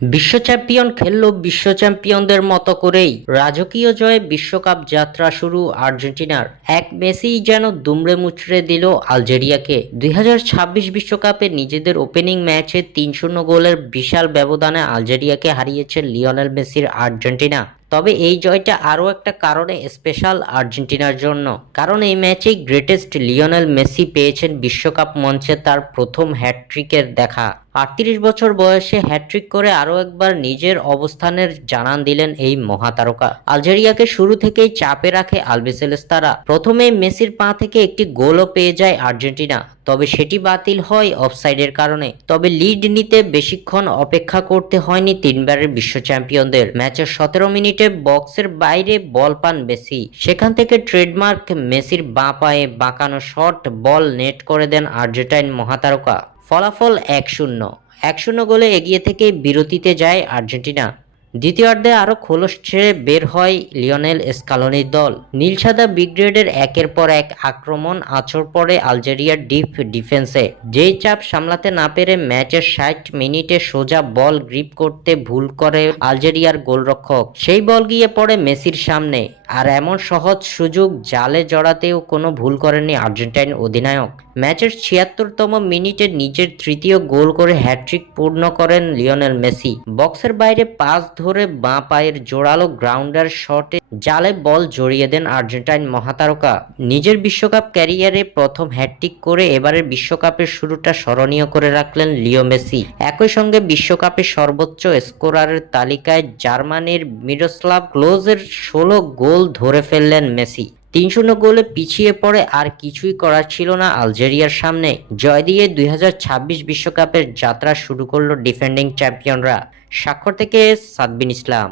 বিশ্ব চ্যাম্পিয়ন খেলল বিশ্ব চ্যাম্পিয়নদের মতো করেই। রাজকীয় জয়ে বিশ্বকাপ যাত্রা শুরু আর্জেন্টিনার। এক মেসিই যেন দুমড়ে মুচড়ে দিল আলজেরিয়াকে। 2026 বিশ্বকাপে নিজেদের ওপেনিং ম্যাচে 3-0 গোলের বিশাল ব্যবধানে আলজেরিয়াকে হারিয়েছে লিওনেল মেসির আর্জেন্টিনা। তবে এই জয়টা আরও একটা কারণে স্পেশাল আর্জেন্টিনার জন্য, কারণ এই ম্যাচেই গ্রেটেস্ট লিওনেল মেসি পেয়েছেন বিশ্বকাপ মঞ্চে তার প্রথম হ্যাটট্রিকের দেখা। 38 বছর বয়সে হ্যাটট্রিক করে আরও একবার নিজের অবস্থানের জানান দিলেন এই মহাতারকা। আলজেরিয়াকে শুরু থেকেই চাপে রাখে আলবিসেলেস্তারা। প্রথমেই মেসির পা থেকে একটি গোলও পেয়ে যায় আর্জেন্টিনা, তবে সেটি বাতিল হয় অফসাইডের কারণে। তবে লিড নিতে বেশিক্ষণ অপেক্ষা করতে হয়নি তিনবারের বিশ্ব চ্যাম্পিয়নদের। ম্যাচের 17 মিনিটে বক্সের বাইরে বল পান মেসি, সেখান থেকে ট্রেডমার্ক মেসির বাঁ পায়ে বাঁকানো শট বল নেট করে দেন আর্জেন্টাইন মহাতারকা। ফলাফল 1-0 গোলে এগিয়ে থেকে বিরতিতে যায় আর্জেন্টিনা। দ্বিতীয়ার্ধে আরও খোলস ছেড়ে বের হয় লিওনেল স্কালোনির দল। নীলসাদা ব্রিগেডের একের পর এক আক্রমণ আছড় পড়ে আলজেরিয়ার ডিপ ডিফেন্সে। যেই চাপ সামলাতে না পেরে ম্যাচের 60 মিনিটে সোজা বল গ্রিপ করতে ভুল করে আলজেরিয়ার গোলরক্ষক। সেই বল গিয়ে পড়ে মেসির সামনে, আর এমন সহজ সুযোগ জালে জড়াতেও কোনো ভুল করেননি আর্জেন্টাইন অধিনায়ক। ম্যাচের 76তম মিনিটে নিজের তৃতীয় গোল করে হ্যাটট্রিক পূর্ণ করেন লিওনেল মেসি। বক্সের বাইরে পাস ধরে বাঁ পায়ের জোরালো গ্রাউন্ডার শটে জালে বল জড়িয়ে দেন আর্জেন্টাইন মহাতারকা। নিজের বিশ্বকাপ ক্যারিয়ারে প্রথম হ্যাটট্রিক করে এবারের বিশ্বকাপের শুরুটা স্মরণীয় করে রাখলেন লিও মেসি। একই সঙ্গে বিশ্বকাপে সর্বোচ্চ স্কোরারের তালিকায় জার্মানির মিরোস্লাভ ক্লোজের 16 গোল ধরে ফেললেন মেসি। 3-0 গোলে পিছিয়ে পড়ে আর কিছুই করার ছিল না আলজেরিয়ার সামনে। জয় দিয়ে 2026 বিশ্বকাপের যাত্রা শুরু করল ডিফেন্ডিং চ্যাম্পিয়নরা। স্বাক্ষর থেকে সাদবিন ইসলাম।